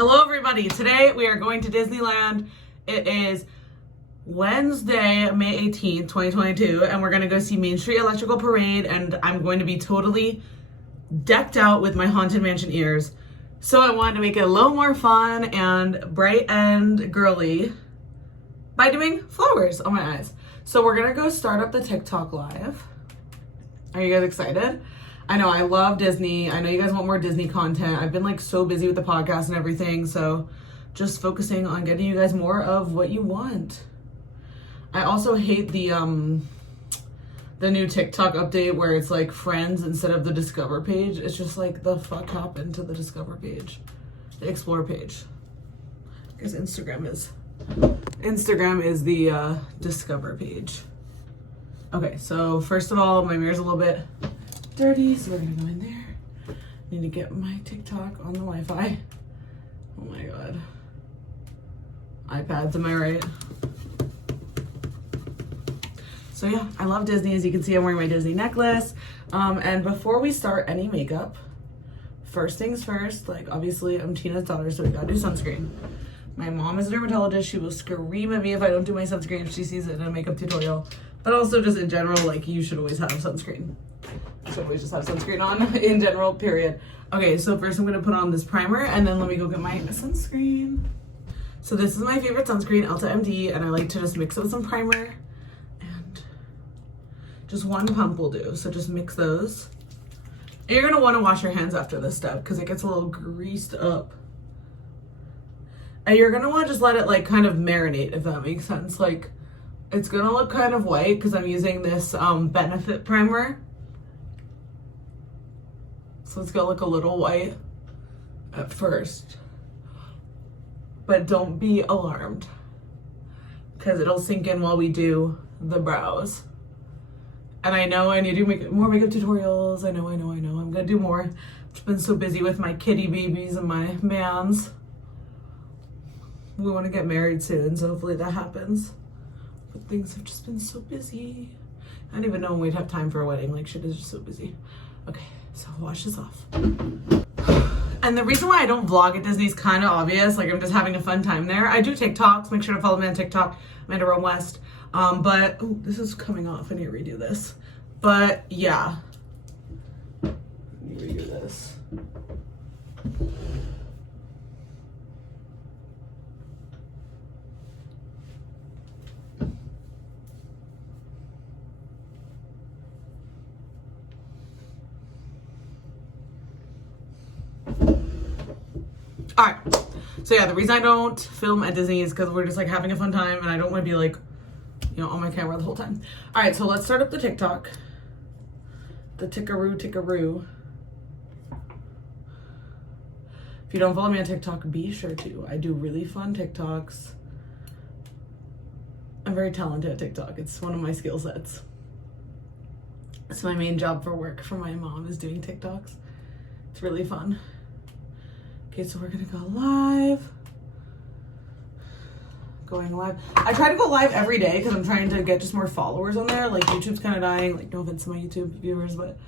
Hello everybody, today we are going to Disneyland. It is Wednesday, May 18th, 2022, and we're gonna go see Main Street Electrical Parade, and I'm going to be totally decked out with my Haunted Mansion ears. So I wanted to make it a little more fun and bright and girly by doing flowers on my eyes. So we're gonna go start up the TikTok live. Are you guys excited? I know I love Disney. I know you guys want more Disney content. I've been like so busy with the podcast and everything, so just focusing on getting you guys more of what you want. I also hate the new TikTok update where it's like friends instead of the discover page. It's just like, the fuck happened to the discover page, the explore page? Because Instagram is the discover page. Okay, so first of all, my mirror's a little bit dirty, so we're gonna go in there. Need to get my TikTok on the Wi-Fi. Oh my god. iPads, am I right? So yeah, I love Disney. As you can see, I'm wearing my Disney necklace. And before we start any makeup, first things first, like obviously I'm Tina's daughter, so we gotta do sunscreen. My mom is a dermatologist. She will scream at me if I don't do my sunscreen if she sees it in a makeup tutorial. But also just in general, like you should always have sunscreen. You should always just have sunscreen on in general, period. Okay, so first I'm gonna put on this primer and then let me go get my sunscreen. So this is my favorite sunscreen, Elta MD, and I like to just mix it with some primer. And just one pump will do, so just mix those. And you're gonna wanna wash your hands after this step because it gets a little greased up. And you're gonna wanna just let it like kind of marinate, if that makes sense. Like, it's gonna look kind of white because I'm using this Benefit primer. So it's gonna look a little white at first. But don't be alarmed because it'll sink in while we do the brows. And I know I need to do more makeup tutorials. I know. I'm gonna do more. I've just been so busy with my kitty babies and my mans. We wanna get married soon, so hopefully that happens. But things have just been so busy. I don't even know when we'd have time for a wedding. Like, shit is just so busy. Okay, so wash this off. And the reason why I don't vlog at Disney is kind of obvious. Like, I'm just having a fun time there. I do TikToks. Make sure to follow me on TikTok, Amanda Rome West. But, oh, this is coming off. I need to redo this. But, yeah. Let me redo this. All right, so yeah, the reason I don't film at Disney is because we're just like having a fun time and I don't want to be like, you know, on my camera the whole time. All right, so let's start up the TikTok. The tickaroo. If you don't follow me on TikTok, be sure to. I do really fun TikToks. I'm very talented at TikTok. It's one of my skill sets. It's my main job for work for my mom is doing TikToks. It's really fun. Okay, so we're gonna go live. Going live. I try to go live every day because I'm trying to get just more followers on there. Like, YouTube's kind of dying. Like, no offense to my YouTube viewers, but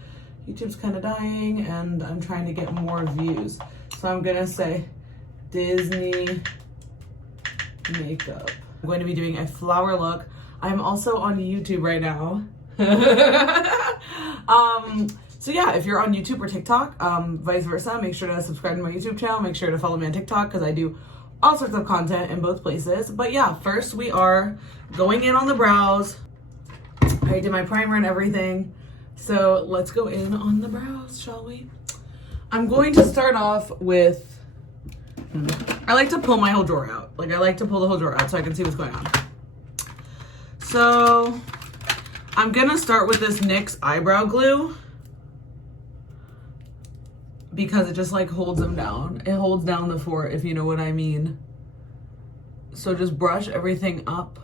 YouTube's kind of dying and I'm trying to get more views. So I'm gonna say Disney makeup. I'm going to be doing a flower look. I'm also on YouTube right now. So yeah, if you're on YouTube or TikTok, vice versa, make sure to subscribe to my YouTube channel. Make sure to follow me on TikTok because I do all sorts of content in both places. But yeah, first we are going in on the brows. I did my primer and everything. So let's go in on the brows, shall we? I'm going to start off with, I like to pull my whole drawer out. Like, I like to pull the whole drawer out so I can see what's going on. So I'm gonna start with this NYX eyebrow glue, because it just like holds them down. It holds down the fort, if you know what I mean. So just brush everything up.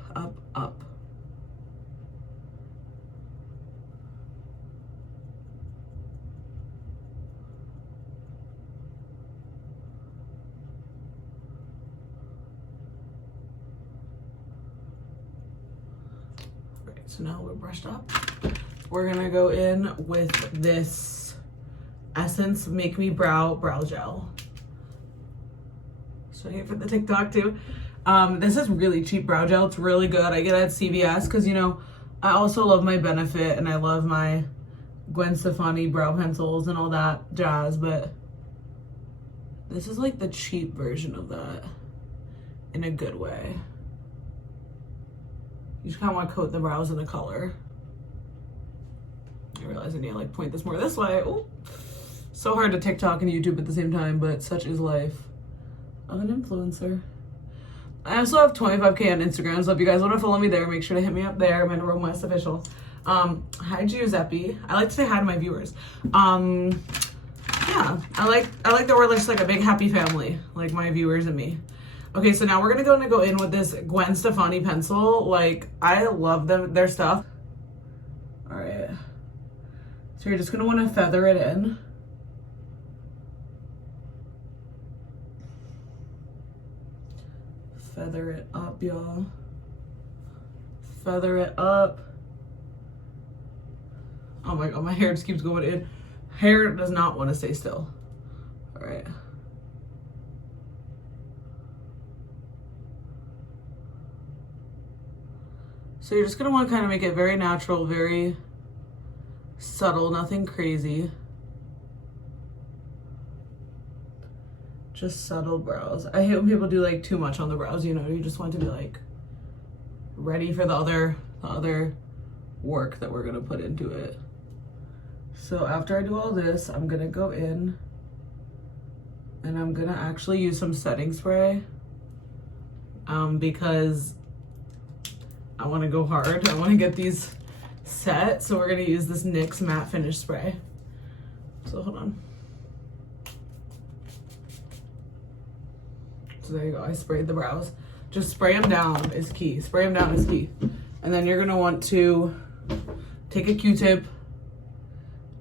Right, so now we're brushed up. We're gonna go in with this Essence Make Me Brow Gel. So here for the TikTok too. This is really cheap brow gel. It's really good. I get it at CVS because, you know, I also love my Benefit and I love my Gwen Stefani brow pencils and all that jazz, but this is like the cheap version of that in a good way. You just kind of want to coat the brows in a color. I realize I need to like point this more this way. Ooh. So hard to TikTok and YouTube at the same time, but such is life of an influencer. I also have 25K on Instagram, so if you guys want to follow me there, make sure to hit me up there. Amanda Rome West Official. Hi Giuseppe. I like to say hi to my viewers. Yeah, I like that we're just like a big happy family, like my viewers and me. Okay, so now we're gonna go in with this Gwen Stefani pencil. Like, I love their stuff. All right. So you're just gonna want to feather it in. Feather it up, y'all. Feather it up. Oh my god, my hair just keeps going in. Hair does not want to stay still. All right. So you're just gonna want to kind of make it very natural, very subtle, nothing crazy. Just subtle brows. I hate when people do like too much on the brows, you know, you just want to be like ready for the other work that we're gonna put into it. So after I do all this, I'm gonna go in and I'm gonna actually use some setting spray because I wanna go hard. I wanna get these set. So we're gonna use this NYX matte finish spray. So hold on. So there you go, I sprayed the brows. Just spray them down is key. Spray them down is key. And then you're gonna want to take a Q-tip,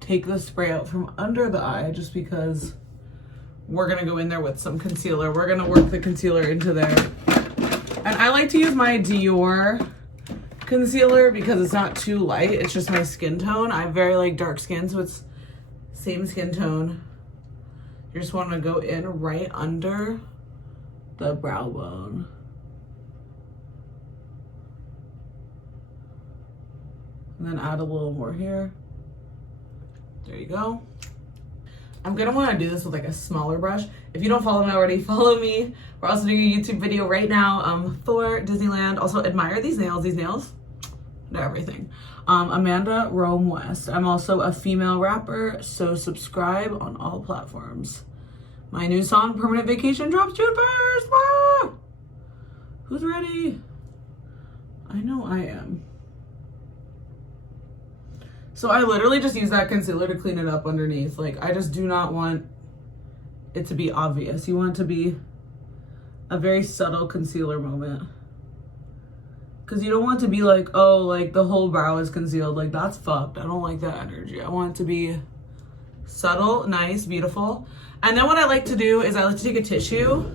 take the spray out from under the eye just because we're gonna go in there with some concealer. We're gonna work the concealer into there. And I like to use my Dior concealer because it's not too light. It's just my skin tone. I have very like dark skin, so it's same skin tone. You just wanna go in right under the brow bone. And then add a little more here. There you go. I'm gonna wanna do this with like a smaller brush. If you don't follow me already, follow me. We're also doing a YouTube video right now for Disneyland. Also admire these nails. These nails, they're everything. Amanda Rome West. I'm also a female rapper, so subscribe on all platforms. My new song, Permanent Vacation, drops June 1st. Ah! Who's ready? I know I am. So I literally just use that concealer to clean it up underneath. Like, I just do not want it to be obvious. You want it to be a very subtle concealer moment. Because you don't want it to be like, oh, like the whole brow is concealed. Like, that's fucked. I don't like that energy. I want it to be subtle, nice, beautiful. And then what I like to do is I like to take a tissue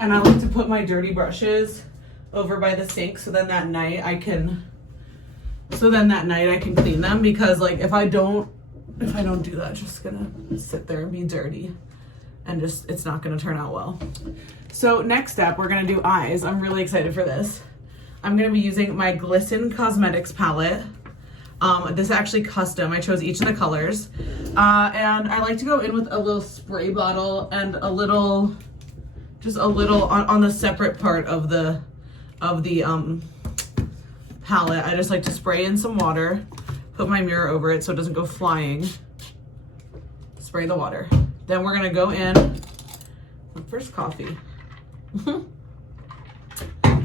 and I like to put my dirty brushes over by the sink so then that night I can clean them, because like if I don't do that, it's just gonna sit there and be dirty and just it's not gonna turn out well. So next step, we're gonna do eyes. I'm really excited for this. I'm gonna be using my Glisten Cosmetics palette. This is actually custom. I chose each of the colors. And I like to go in with a little spray bottle and a little, just a little on the separate part of the palette. I just like to spray in some water, put my mirror over it so it doesn't go flying. Spray the water. Then we're gonna go in, first coffee. Then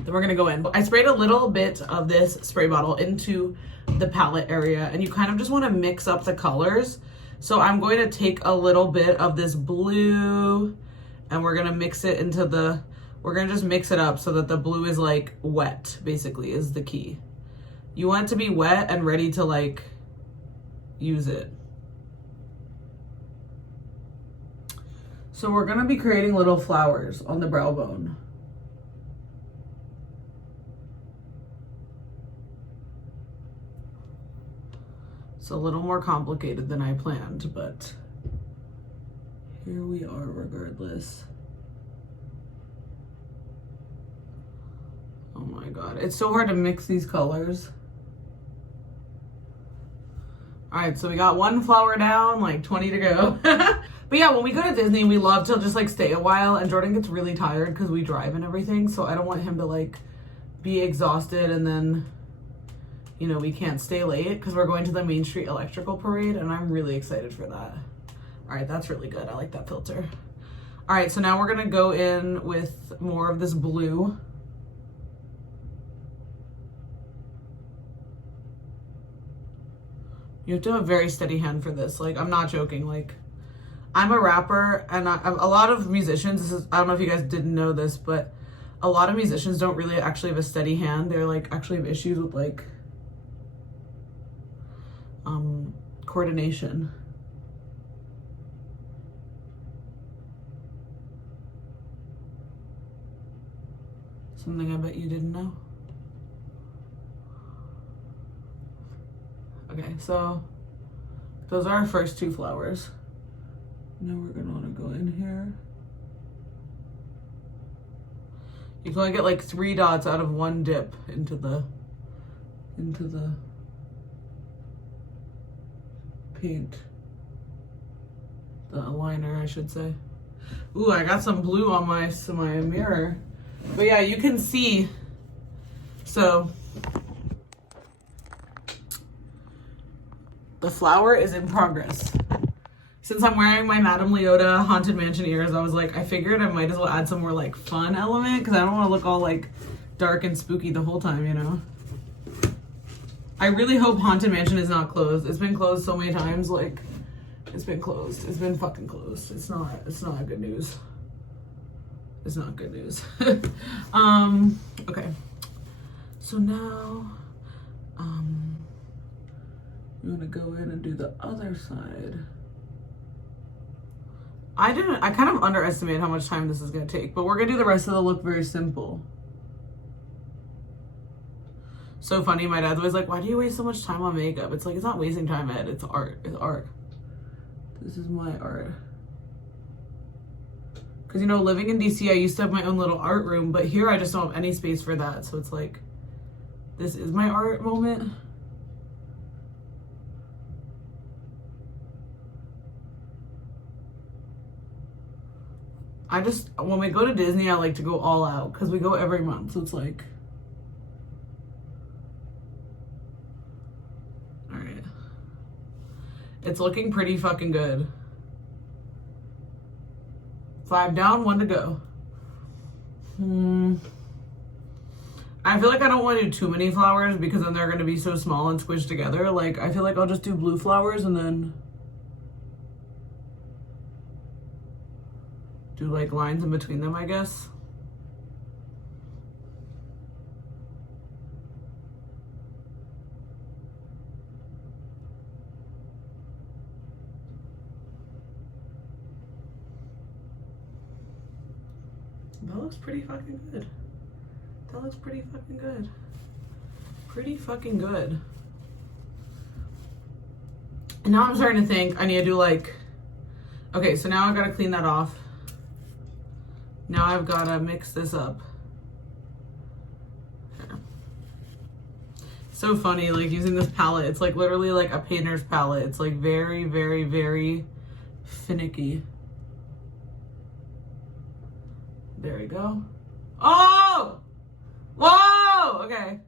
we're gonna go in. I sprayed a little bit of this spray bottle into the palette area, and you kind of just want to mix up the colors. So I'm going to take a little bit of this blue and we're gonna mix it into the, we're gonna just mix it up so that the blue is like wet, basically, is the key. You want it to be wet and ready to like use it. So we're gonna be creating little flowers on the brow bone. It's a little more complicated than I planned, but here we are regardless. my god. It's so hard to mix these colors. Alright, so we got one flower down, like 20 to go. But yeah, when we go to Disney, we love to just like stay a while, and Jordan gets really tired because we drive and everything, so I don't want him to like be exhausted and then, you know, we can't stay late because we're going to the Main Street Electrical Parade, and I'm really excited for that. Alright, that's really good. I like that filter. Alright, so now we're gonna go in with more of this blue. You have to have a very steady hand for this. Like, I'm not joking. Like, I'm a rapper, and a lot of musicians, I don't know if you guys didn't know this, but a lot of musicians don't really actually have a steady hand. They're like actually have issues with like coordination. Something I bet you didn't know. Okay, so those are our first two flowers. Now we're gonna wanna go in here. You can only get like 3 dots out of one dip into the paint. The liner, I should say. Ooh, I got some blue on my mirror. But yeah, you can see. So the flower is in progress. Since I'm wearing my Madame Leota Haunted Mansion ears, I was like, I figured I might as well add some more like fun element because I don't want to look all like dark and spooky the whole time, you know? I really hope Haunted Mansion is not closed. It's been closed so many times, like, it's been closed. It's been fucking closed. It's not good news. It's not good news. Okay. So now, you want to go in and do the other side. I kind of underestimated how much time this is going to take, but we're going to do the rest of the look very simple. So funny, my dad's always like, why do you waste so much time on makeup? It's like, it's not wasting time, Ed, it's art, it's art. This is my art. Because, you know, living in DC, I used to have my own little art room, but here I just don't have any space for that. So it's like, this is my art moment. When we go to Disney, I like to go all out because we go every month. So it's like, all right. It's looking pretty fucking good. 5 down, 1 to go. I feel like I don't want to do too many flowers because then they're going to be so small and squished together. Like, I feel like I'll just do blue flowers and then do like lines in between them, I guess. That looks pretty fucking good. That looks pretty fucking good. Pretty fucking good. And now I'm starting to think I need to do like, okay, so now I've got to clean that off. Now I've got to mix this up. So funny, like using this palette. It's like literally like a painter's palette. It's like very, very, very finicky. There we go. Oh! Whoa! Okay.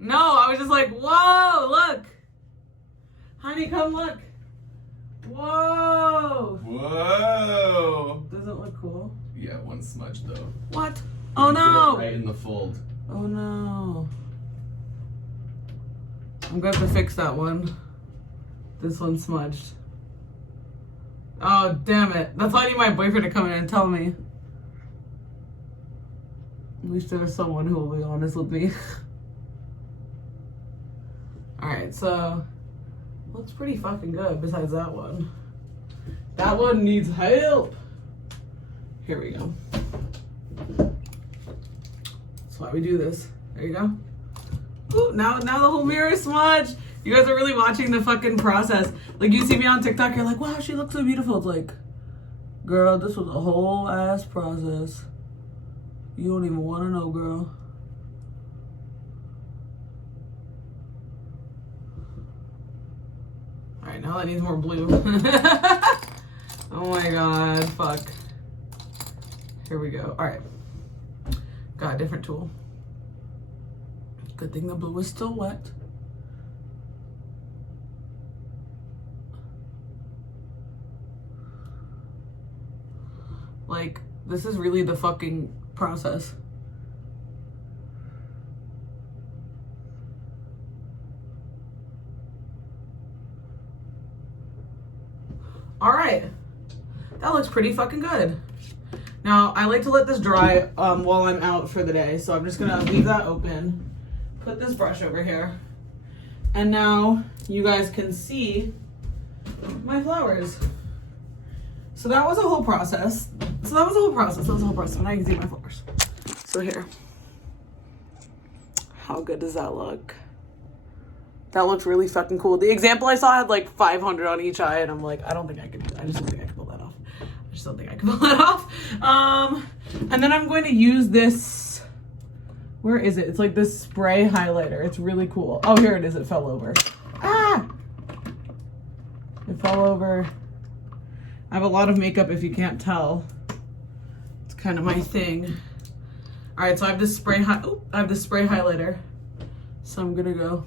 No, I was just like, whoa, look. Honey, come look. Whoa. Whoa. Does it look cool? Yeah, one smudge though. What? Oh no. Right in the fold. Oh no. I'm going to have to fix that one. This one's smudged. Oh, damn it. That's why I need my boyfriend to come in and tell me. At least there's someone who will be honest with me. Alright, so looks pretty fucking good besides that one. That one needs help. Here we go. That's why we do this. There you go. Ooh, now the whole mirror is smudged. You guys are really watching the fucking process. Like, you see me on TikTok, you're like, wow, she looks so beautiful. It's like, girl, this was a whole ass process. You don't even want to know, girl. All right, now that needs more blue. Oh my God, fuck. Here we go. All right. Got a different tool. Good thing the blue is still wet. Like, this is really the fucking process. All right, that looks pretty fucking good. Now, I like to let this dry while I'm out for the day, so I'm just gonna leave that open, put this brush over here, and now you guys can see my flowers. So that was a whole process. Now you can see my flowers. So here. How good does that look? That looks really fucking cool. The example I saw had like 500 on each eye, and I'm like, I don't think I can do that. I just don't think I can pull that off. And then I'm going to use this. Where is it? It's like this spray highlighter. It's really cool. Oh, here it is. It fell over. Ah! It fell over. I have a lot of makeup if you can't tell. It's kind of my thing. All right, so I have this spray highlighter. So I'm gonna go.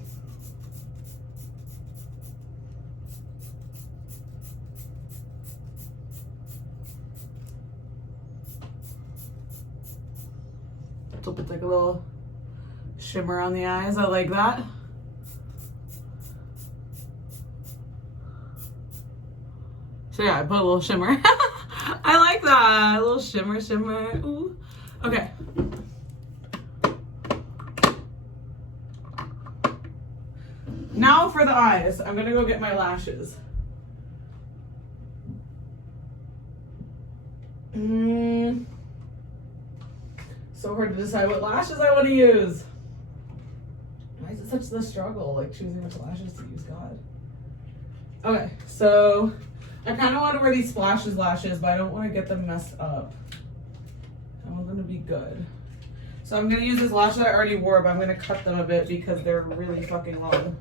So it's like a little shimmer on the eyes. I like that. So yeah, I put a little shimmer. I like that. A little shimmer. Ooh. Okay. Now for the eyes. I'm gonna go get my lashes. So hard to decide what lashes I want to use. Why is it such the struggle, like choosing which lashes to use? God. Okay, so I kind of want to wear these splashes lashes, but I don't want to get them messed up. I want them to be good. So I'm going to use this lash that I already wore, but I'm going to cut them a bit because they're really fucking long.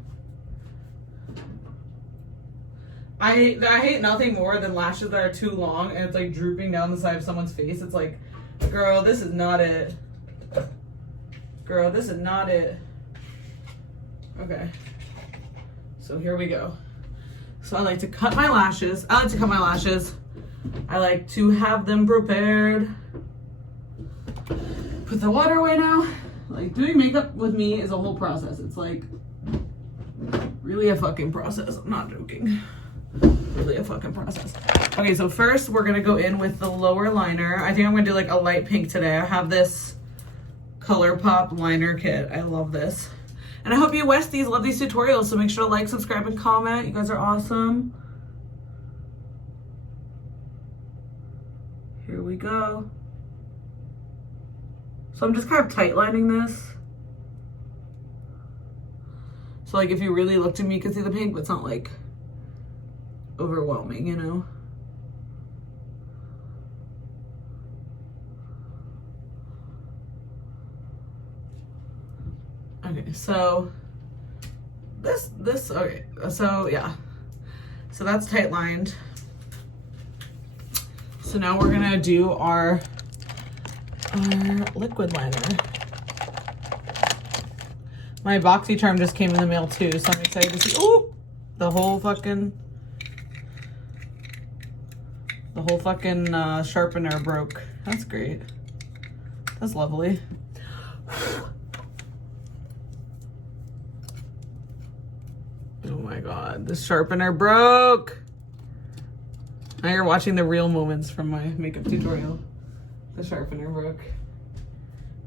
I hate nothing more than lashes that are too long and it's like drooping down the side of someone's face. It's like, girl, this is not it. Girl, this is not it. Okay. So here we go. So I like to cut my lashes. I like to have them prepared. Put the water away now. Like, doing makeup with me is a whole process. It's like really a fucking process. I'm not joking. Really a fucking process. Okay, so first we're gonna go in with the lower liner. I think I'm gonna do like a light pink today. I have this ColourPop liner kit. I love this. And I hope you Westies love these tutorials, so make sure to like, subscribe, and comment. You guys are awesome. Here we go. So I'm just kind of tight lining this. So like if you really looked at me, you could see the pink, but it's not like overwhelming, you know? Okay, so okay, so yeah. So that's tight lined. So now we're gonna do our liquid liner. My BoxyCharm just came in the mail too, so I'm excited to see, oh, the whole fucking sharpener broke. That's great. That's lovely. Oh my God, the sharpener broke. Now you're watching the real moments from my makeup tutorial. The sharpener broke.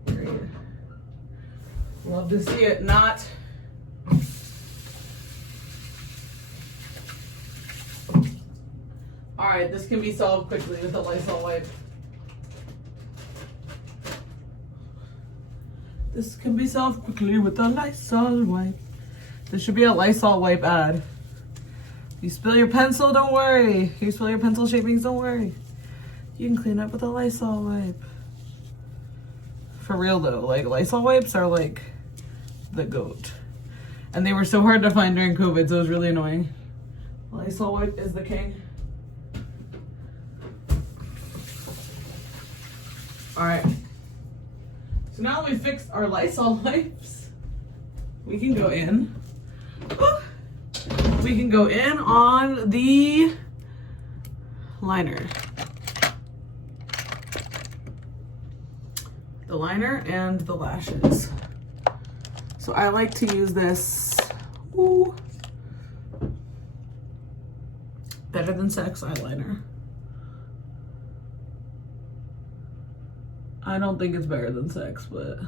Great. Love to see it not. All right, this can be solved quickly with a Lysol wipe. This can be solved quickly with a Lysol wipe. This should be a Lysol wipe ad. You spill your pencil, don't worry. You spill your pencil shavings, don't worry. You can clean up with a Lysol wipe. For real though, like Lysol wipes are like the GOAT. And they were so hard to find during COVID, so it was really annoying. Lysol wipe is the king. All right. So now that we fixed our Lysol wipes, we can go in. We can go in on the liner. The liner and the lashes. So I like to use this Better Than Sex eyeliner. I don't think it's Better Than Sex, but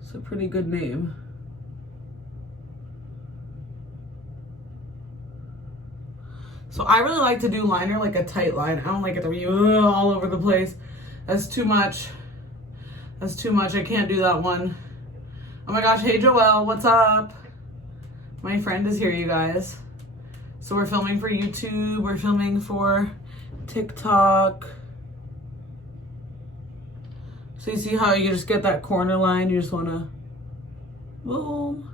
it's a pretty good name. So I really like to do liner like a tight line. I don't like it to be all over the place. That's too much. That's too much. I can't do that one. Oh my gosh. Hey, Joelle. What's up? My friend is here, you guys. So we're filming for YouTube. We're filming for TikTok. So you see how you just get that corner line? You just want to boom.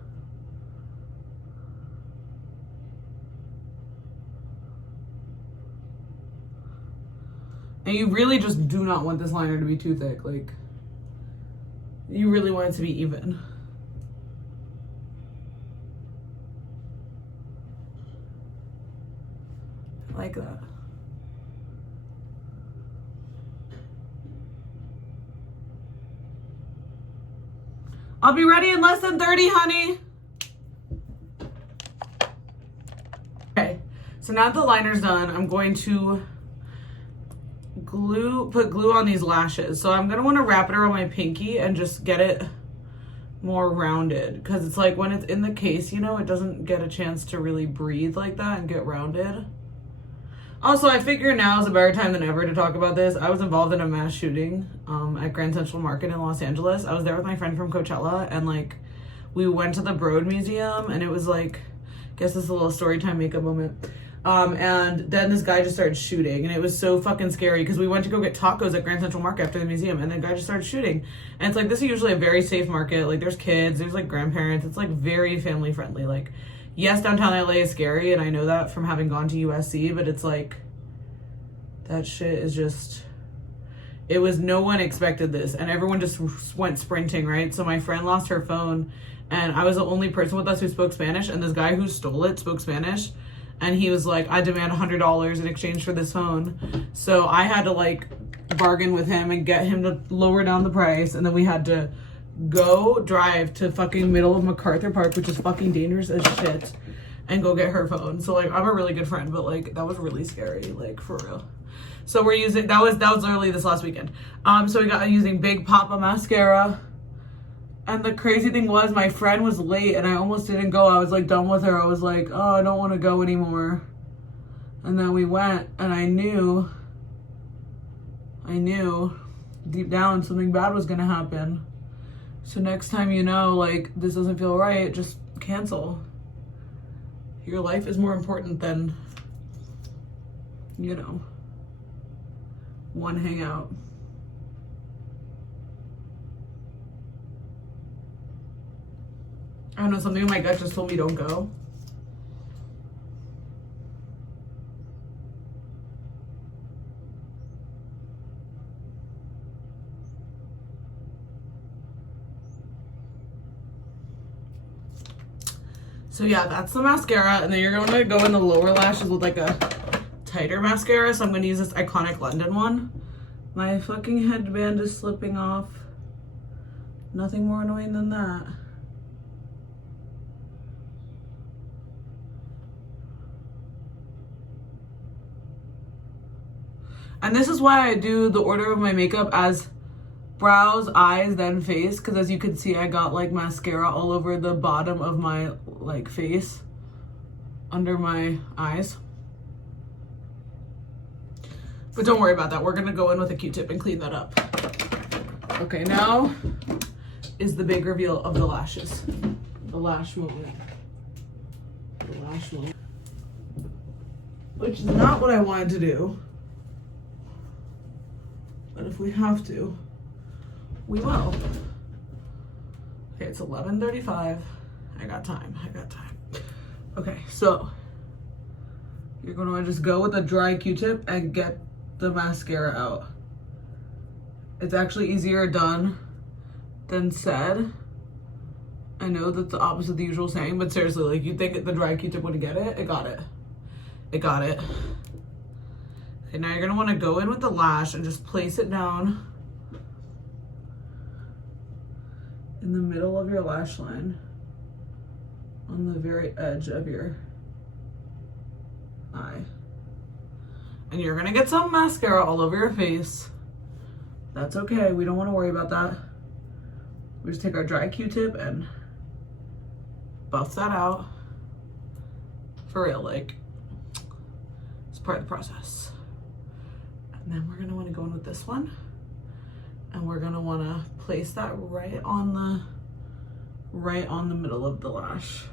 And you really just do not want this liner to be too thick. Like, you really want it to be even. Like that. I'll be ready in less than 30, honey. Okay, so now that the liner's done, I'm going to put glue on these lashes. So I'm gonna want to wrap it around my pinky and just get it more rounded, because it's like when it's in the case, you know, it doesn't get a chance to really breathe like that and get rounded. Also, I figure now is a better time than ever to talk about this. I was involved in a mass shooting at Grand Central Market in Los Angeles. I was there with my friend from Coachella, and like we went to the Broad Museum, and it was like, I guess this is a little story time makeup moment. And then this guy just started shooting, and it was so fucking scary because we went to go get tacos at Grand Central Market after the museum, and the guy just started shooting. And it's like, this is usually a very safe market. Like, there's kids, there's like grandparents. It's like very family friendly. Like, yes, downtown LA is scary, and I know that from having gone to USC, but it's like, that shit is just, it was, no one expected this, and everyone just went sprinting, right? So my friend lost her phone, and I was the only person with us who spoke Spanish, and this guy who stole it spoke Spanish. And he was like, I demand $100 in exchange for this phone. So I had to like bargain with him and get him to lower down the price. And then we had to go drive to fucking middle of MacArthur Park, which is fucking dangerous as shit, and go get her phone. So like, I'm a really good friend, but like, that was really scary, like for real. So we're using, that was literally this last weekend. So we got using Big Papa mascara. And the crazy thing was, my friend was late and I almost didn't go. I was like done with her. I was like, oh, I don't want to go anymore. And then we went, and I knew deep down something bad was going to happen. So next time, you know, like, this doesn't feel right, just cancel. Your life is more important than, you know, one hangout. I don't know, something in my gut just told me don't go. So yeah, that's the mascara, and then you're going to go in the lower lashes with like a tighter mascara. So I'm going to use this Iconic London one. My fucking headband is slipping off. Nothing more annoying than that. And this is why I do the order of my makeup as brows, eyes, then face. Because as you can see, I got like mascara all over the bottom of my like face, under my eyes. But don't worry about that. We're going to go in with a Q-tip and clean that up. Okay, now is the big reveal of the lashes. The lash moment. The lash moment. Which is not what I wanted to do. But if we have to, we will. Okay, it's 11:35. I got time. Okay, so you're gonna just go with a dry Q-tip and get the mascara out. It's actually easier done than said. I know that's the opposite of the usual saying, but seriously, like, you think the dry Q-tip would get it? It got it. It got it. Okay, now you're gonna wanna go in with the lash and just place it down in the middle of your lash line on the very edge of your eye. And you're gonna get some mascara all over your face. That's okay, we don't wanna worry about that. We just take our dry Q-tip and buff that out. For real, like, it's part of the process. And then we're gonna wanna go in with this one. And we're gonna wanna place that right on the middle of the lash.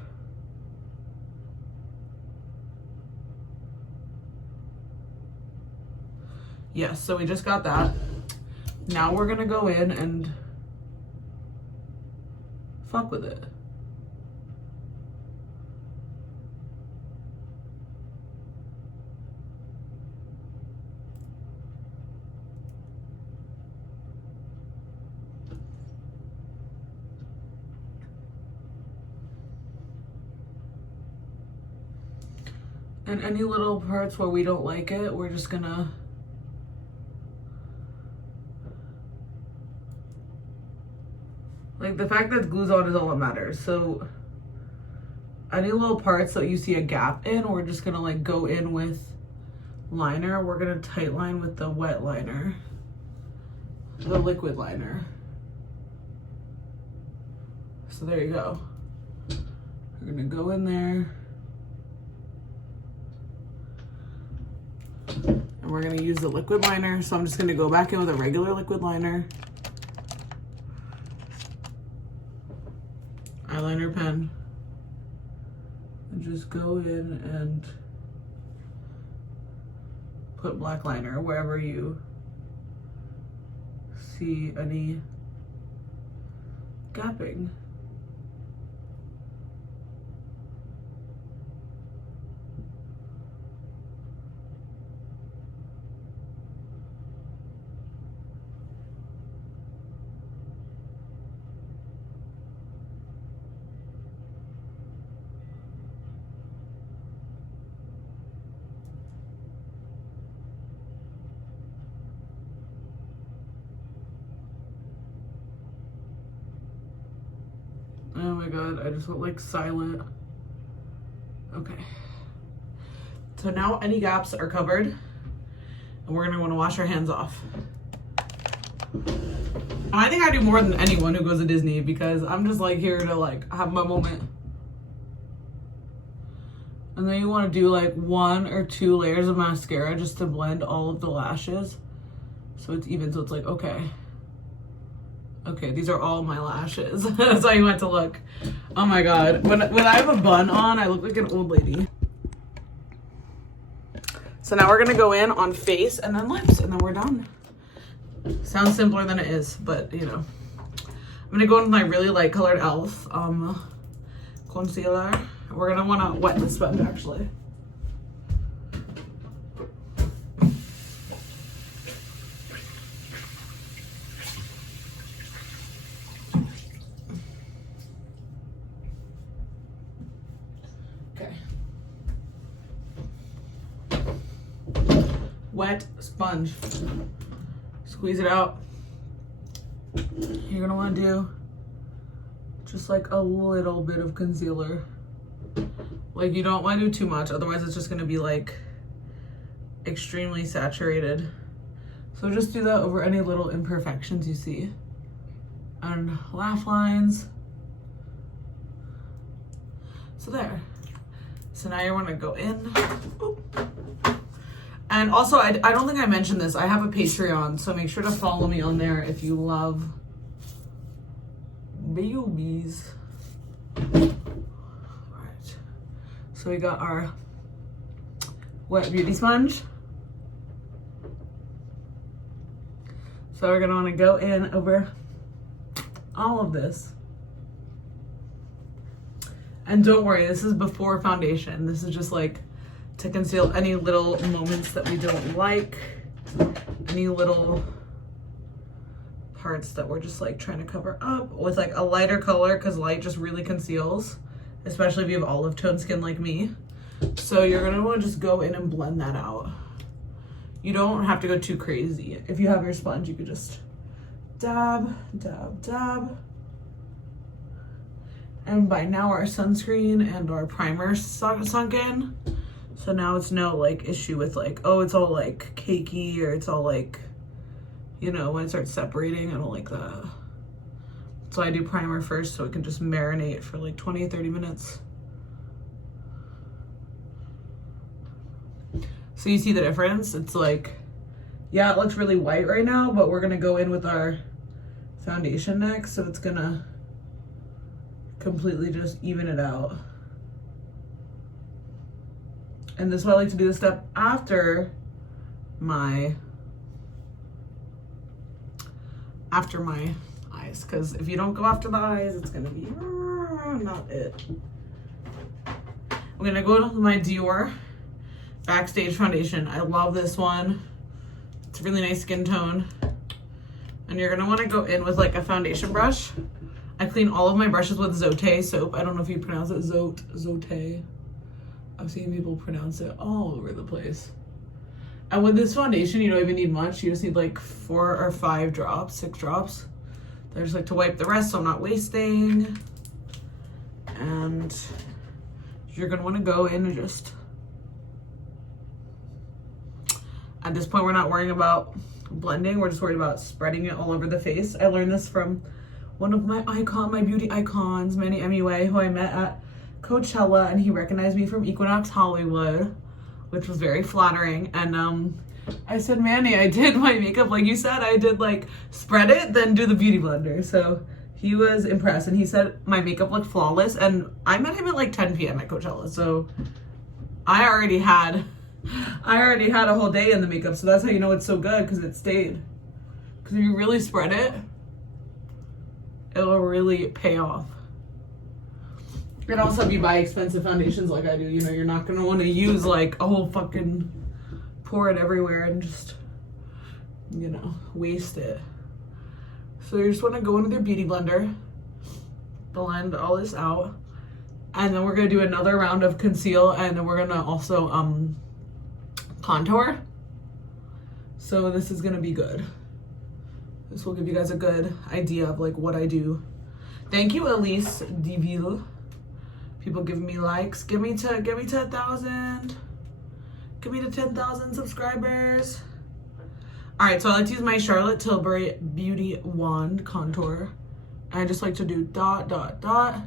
Yes, so we just got that. Now we're gonna go in and fuck with it. And any little parts where we don't like it, we're just gonna like, the fact that it's glues on is all that matters. So any little parts that you see a gap in, we're just gonna like go in with liner. We're gonna tight line with the wet liner, the liquid liner. So there you go. We're gonna go in there. And we're gonna use the liquid liner. So I'm just gonna go back in with a regular liquid liner. Eyeliner pen. And just go in and put black liner wherever you see any gapping. Oh my god, I just went like silent. Okay. So now any gaps are covered, and we're gonna wanna wash our hands off. I think I do more than anyone who goes to Disney because I'm just like here to like have my moment. And then you wanna do like 1 or 2 layers of mascara just to blend all of the lashes. So it's even, so it's like, okay. Okay, these are all my lashes. That's how you want to look. Oh my god. When I have a bun on, I look like an old lady. So now we're gonna go in on face and then lips, and then we're done. Sounds simpler than it is, but you know. I'm gonna go in with my really light colored e.l.f. Concealer. We're gonna wanna wet the sponge actually. Wet sponge. Squeeze it out. You're gonna wanna do just like a little bit of concealer. Like, you don't wanna do too much, otherwise it's just gonna be like extremely saturated. So just do that over any little imperfections you see. And laugh lines. So there. So now you wanna go in. Ooh. And also, I don't think I mentioned this. I have a Patreon, so make sure to follow me on there if you love babies. So we got our wet beauty sponge. So we're gonna wanna go in over all of this. And don't worry, this is before foundation. This is just like to conceal any little moments that we don't like, any little parts that we're just like trying to cover up with like a lighter color, because light just really conceals, especially if you have olive tone skin like me. So you're gonna wanna just go in and blend that out. You don't have to go too crazy. If you have your sponge, you could just dab, dab, dab. And by now our sunscreen and our primer sunk in. So now it's no like issue with like, oh, it's all like cakey, or it's all like, you know, when it starts separating, I don't like that. So I do primer first so it can just marinate for like 20 or 30 minutes. So you see the difference? It's like, yeah, it looks really white right now, but we're gonna go in with our foundation next, so it's gonna completely just even it out. And this is why I like to do the step after my eyes, because if you don't go after the eyes, it's gonna be not it. I'm gonna go with my Dior Backstage foundation. I love this one. It's a really nice skin tone. And you're gonna wanna go in with like a foundation brush. I clean all of my brushes with Zote soap. I don't know if you pronounce it Zote. I've seen people pronounce it all over the place. And with this foundation, you don't even need much. You just need like 4 or 5 drops, 6 drops. I just like to wipe the rest so I'm not wasting. And you're gonna wanna go in and just, at this point, we're not worrying about blending. We're just worried about spreading it all over the face. I learned this from one of my beauty icons, Manny MUA, who I met at Coachella, and he recognized me from Equinox Hollywood, which was very flattering. And I said, Manny, I did my makeup like you said. I did like spread it, then do the beauty blender. So he was impressed, and he said my makeup looked flawless. And I met him at like 10 p.m. at Coachella, so I already had a whole day in the makeup. So that's how you know it's so good, because it stayed. Because if you really spread it, it'll really pay off. And also, if you buy expensive foundations like I do, you know, you're not gonna want to use like a whole fucking, pour it everywhere and just, you know, waste it. So you just want to go in with your beauty blender, blend all this out, and then we're gonna do another round of conceal, and then we're gonna also contour. So this is gonna be good. This will give you guys a good idea of like what I do. Thank you, Elise Deville. People giving me likes. Give me to 1,000. Give me to 10,000 subscribers. All right, so I like to use my Charlotte Tilbury Beauty Wand contour. And I just like to do dot, dot, dot,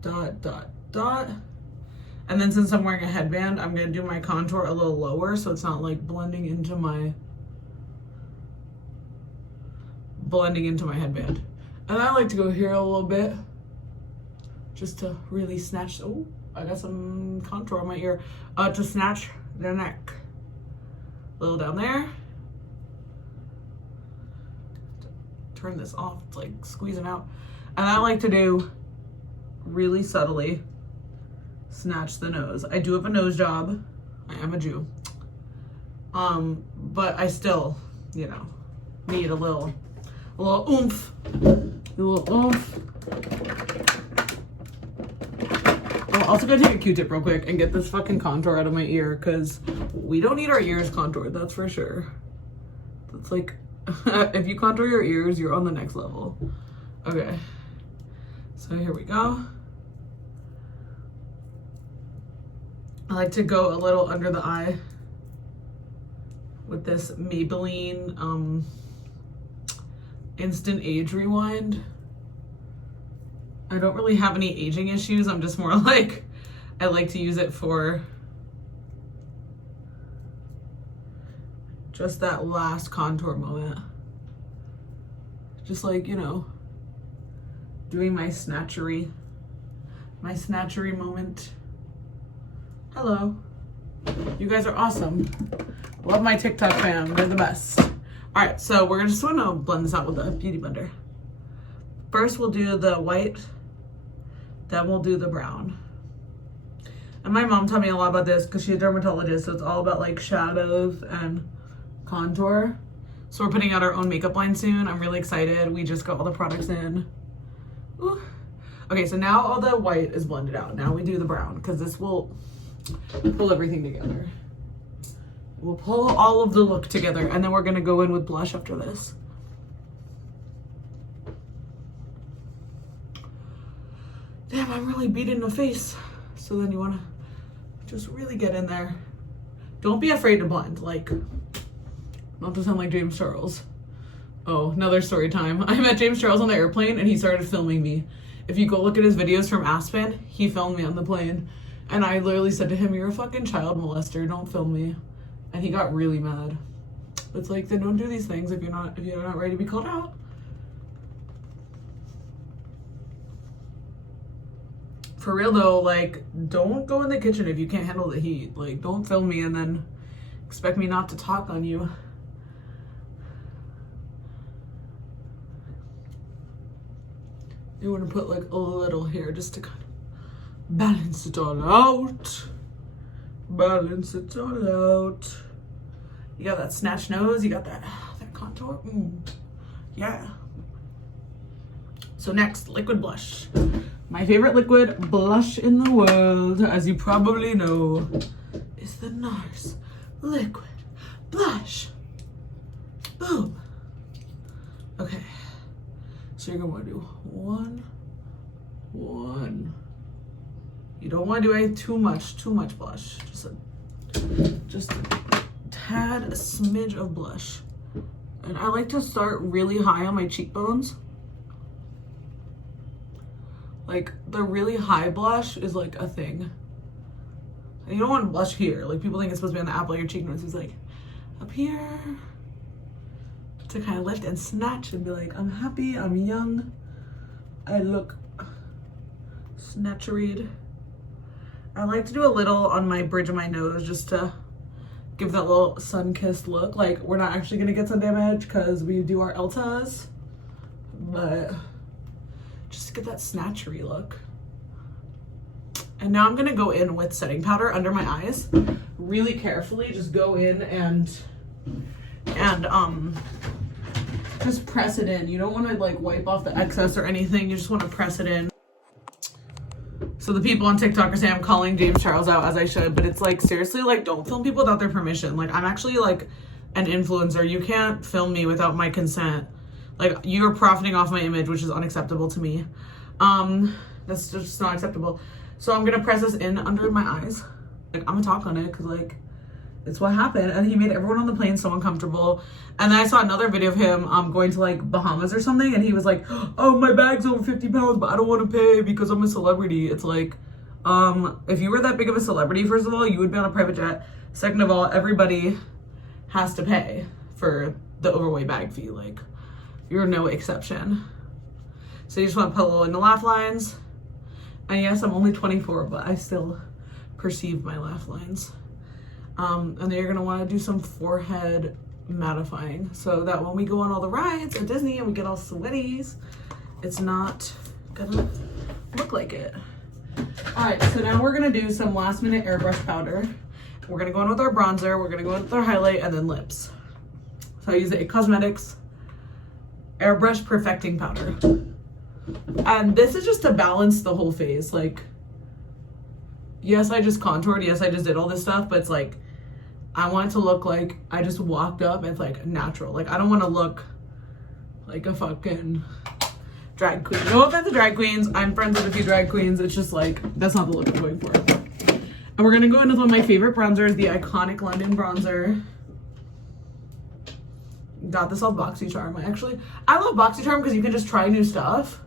dot, dot, dot. And then since I'm wearing a headband, I'm gonna do my contour a little lower so it's not like blending into my headband. And I like to go here a little bit just to really snatch. Oh, I got some contour on my ear. To snatch the neck. A little down there. Turn this off, it's like squeezing out. And I like to do really subtly snatch the nose. I do have a nose job. I am a Jew. But I still, you know, need a little oomph. A little oomph. I'm also gonna take a Q-tip real quick and get this fucking contour out of my ear, because we don't need our ears contoured, that's for sure. That's like, if you contour your ears, you're on the next level. Okay, so here we go. I like to go a little under the eye with this Maybelline Instant Age Rewind. I don't really have any aging issues. I'm just more like, I like to use it for just that last contour moment. Just like, you know, doing my snatchery moment. Hello. You guys are awesome. Love my TikTok fam. They're the best. All right, so we're just going to blend this out with a beauty blender. First, we'll do the white. Then we'll do the brown. And my mom taught me a lot about this because she's a dermatologist, so it's all about like shadows and contour. So we're putting out our own makeup line soon. I'm really excited. We just got all the products in. Ooh. Okay, so now all the white is blended out. Now we do the brown because this will pull everything together. We'll pull all of the look together, and then we're gonna go in with blush after this. Damn, I'm really beat in the face. So then you wanna just really get in there. Don't be afraid to blend, like, not to sound like James Charles. Oh, another story time. I met James Charles on the airplane and he started filming me. If you go look at his videos from Aspen, he filmed me on the plane. And I literally said to him, "You're a fucking child molester, don't film me." And he got really mad. It's like, then don't do these things if you're not ready to be called out. For real though, like, don't go in the kitchen if you can't handle the heat. Like, don't film me and then expect me not to talk on you. You want to put like a little here just to kind of balance it all out. Balance it all out. You got that snatch nose, you got that contour. Yeah. So next, liquid blush. My favorite liquid blush in the world, as you probably know, is the NARS liquid blush. Boom. Okay. So you're gonna want to do one. You don't want to do too much blush. Just a tad, a smidge of blush. And I like to start really high on my cheekbones. Like, the really high blush is like a thing. And you don't want to blush here. Like, people think it's supposed to be on the apple of your cheek, and it's like up here. To kind of lift and snatch and be like, I'm happy, I'm young, I look snatcheried. I like to do a little on my bridge of my nose just to give that little sun-kissed look. Like, we're not actually gonna get sun damage because we do our Eltas, but just to get that snatchery look. And now I'm gonna go in with setting powder under my eyes. Really carefully, just go in and just press it in. You don't want to like wipe off the excess or anything. You just want to press it in. So the people on TikTok are saying I'm calling James Charles out, as I should, but it's like, seriously, like, don't film people without their permission. Like, I'm actually like an influencer. You can't film me without my consent. Like, you're profiting off my image, which is unacceptable to me. That's just not acceptable. So I'm gonna press this in under my eyes. Like, I'm gonna talk on it because like it's what happened, and he made everyone on the plane so uncomfortable. And then I saw another video of him going to like Bahamas or something, and he was like, "Oh, my bag's over 50 pounds, but I don't want to pay because I'm a celebrity." It's like, if you were that big of a celebrity, first of all, you would be on a private jet. Second of all, everybody has to pay for the overweight bag fee. Like, you're no exception. So you just want to put a little in the laugh lines. And yes, I'm only 24, but I still perceive my laugh lines. And then you're gonna want to do some forehead mattifying so that when we go on all the rides at Disney and we get all sweaties, it's not gonna look like it. All right, so now we're gonna do some last minute airbrush powder. We're gonna go in with our bronzer, we're gonna go in with our highlight, and then lips. So I use the IT Cosmetics airbrush perfecting powder. And this is just to balance the whole face. Like, yes, I just contoured, yes, I just did all this stuff, but it's like, I want it to look like I just walked up and it's like natural. Like, I don't want to look like a fucking drag queen. No offense to drag queens. I'm friends with a few drag queens. It's just like, that's not the look I'm going for. And we're going to go into one of my favorite bronzers, the iconic London bronzer. Got this off BoxyCharm. I love BoxyCharm because you can just try new stuff.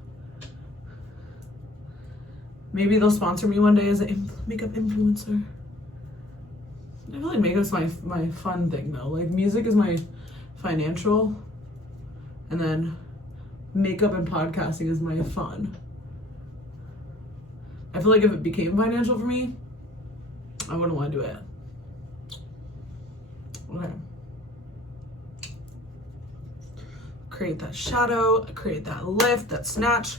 Maybe they'll sponsor me one day as a makeup influencer. I feel like makeup's my fun thing though. Like, music is my financial, and then makeup and podcasting is my fun. I feel like if it became financial for me, I wouldn't want to do it. Okay. Create that shadow, create that lift, that snatch.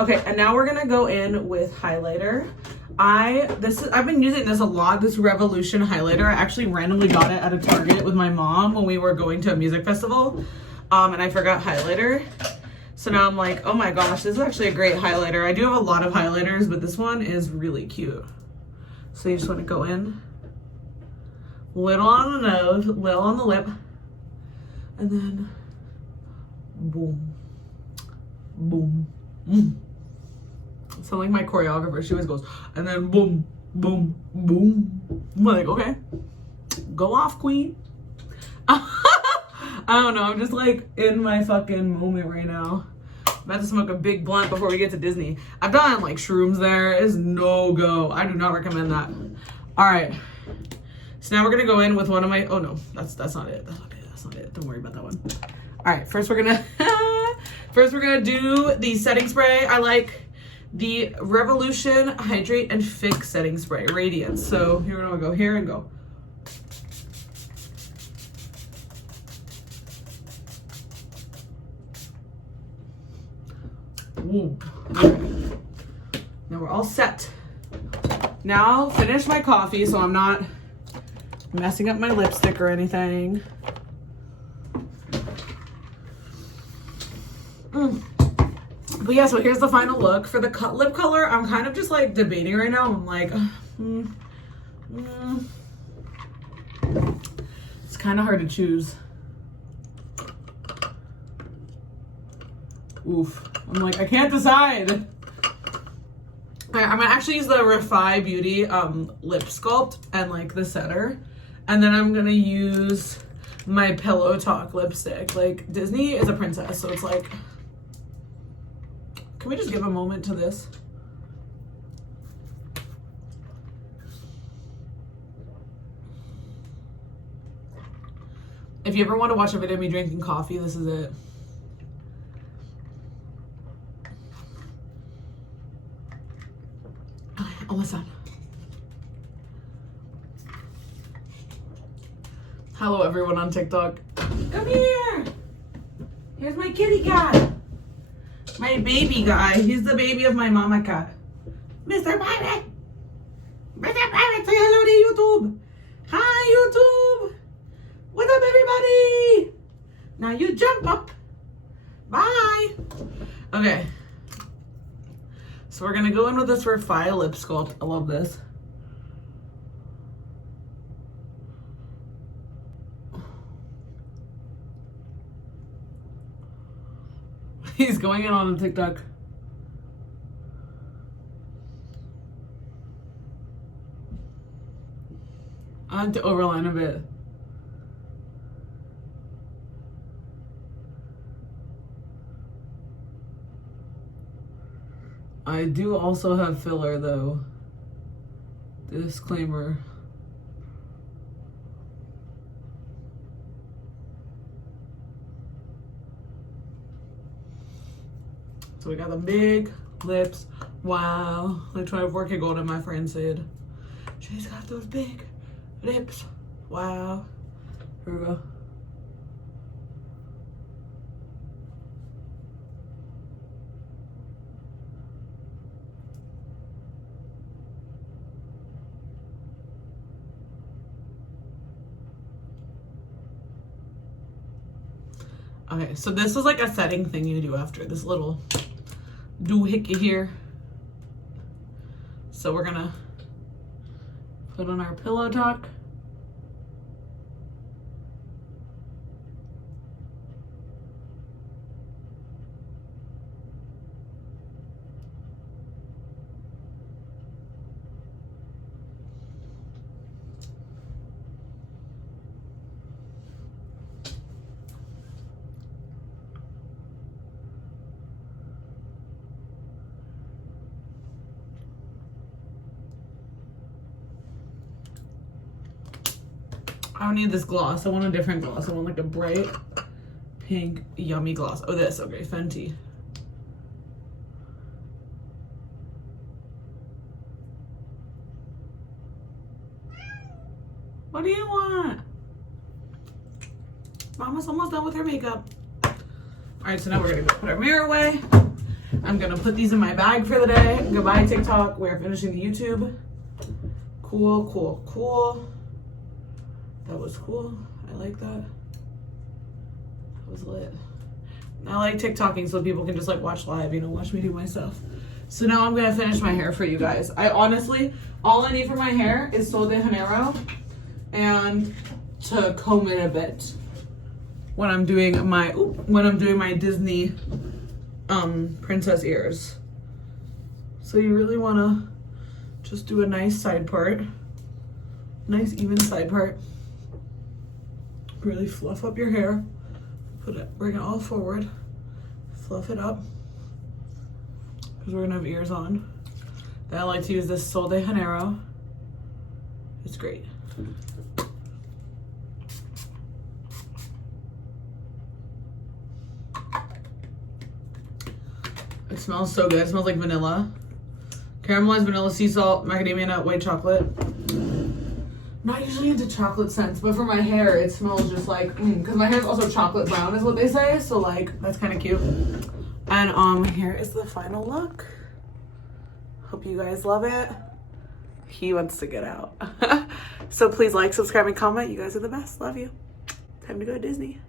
Okay, and now we're gonna go in with highlighter. I've been using this a lot, this Revolution highlighter. I actually randomly got it at a Target with my mom when we were going to a music festival. And I forgot highlighter. So now I'm like, oh my gosh, this is actually a great highlighter. I do have a lot of highlighters, but this one is really cute. So you just want to go in, little on the nose, little on the lip, and then boom, boom. Sound like my choreographer. She always goes, and then boom, boom, boom. I'm like, okay, go off, queen. I don't know. I'm just like in my fucking moment right now. I'm about to smoke a big blunt before we get to Disney. I've done like shrooms there. It's no go. I do not recommend that. All right. So now we're gonna go in with one of my. Oh no, that's not it. That's not it. Don't worry about that one. All right. First we're gonna do the setting spray. I like the Revolution Hydrate and Fix setting spray, Radiance. So here we're gonna go here and go. Ooh. Okay. Now we're all set. Now finish my coffee so I'm not messing up my lipstick or anything. But yeah, so here's the final look. For the lip color, I'm kind of just like debating right now. I'm like, it's kind of hard to choose. Oof. I'm like, I can't decide. I'm gonna actually use the Refi Beauty lip sculpt and like the setter. And then I'm gonna use my Pillow Talk lipstick. Like, Disney is a princess, so it's like, can we just give a moment to this? If you ever want to watch a video of me drinking coffee, this is it. Almost done. Hello everyone on TikTok. Come here. Here's my kitty cat. My baby guy. He's the baby of my mama cat. Mr. Pirate. Mr. Pirate, say hello to YouTube. Hi YouTube. What's up everybody? Now you jump up. Bye. Okay. So we're gonna go in with this Refi lip sculpt. I love this. He's going in on TikTok. I have to overline a bit. I do also have filler though. Disclaimer. So we got the big lips. Wow. Like 24 K Golden, my friend said. She's got those big lips. Wow. Here we go. Okay, so this is like a setting thing you do after this little doohickey here. So we're gonna put on our Pillow Talk. I don't need this gloss. I want a different gloss. I want like a bright pink yummy gloss. Oh, this. Okay, Fenty. What do you want? Mama's almost done with her makeup. All right, so now we're gonna go put our mirror away. I'm gonna put these in my bag for the day. Goodbye, TikTok. We're finishing the YouTube. Cool, cool, cool. That was cool. I like that. That was lit. I like TikToking so people can just like watch live, you know, watch me do my stuff. So now I'm gonna finish my hair for you guys. I honestly, all I need for my hair is Sol de Janeiro and to comb it a bit when I'm doing my Disney princess ears. So you really wanna just do a nice side part, nice even side part. Really fluff up your hair. Bring it all forward. Fluff it up. Because we're gonna have ears on. Then I like to use this Sol de Janeiro. It's great. It smells so good. It smells like vanilla. Caramelized vanilla, sea salt, macadamia nut, white chocolate. I'm not usually into chocolate scents, but for my hair, it smells just like, because my hair is also chocolate brown is what they say. So like, that's kind of cute. And here is the final look. Hope you guys love it. He wants to get out. So please like, subscribe, and comment. You guys are the best. Love you. Time to go to Disney.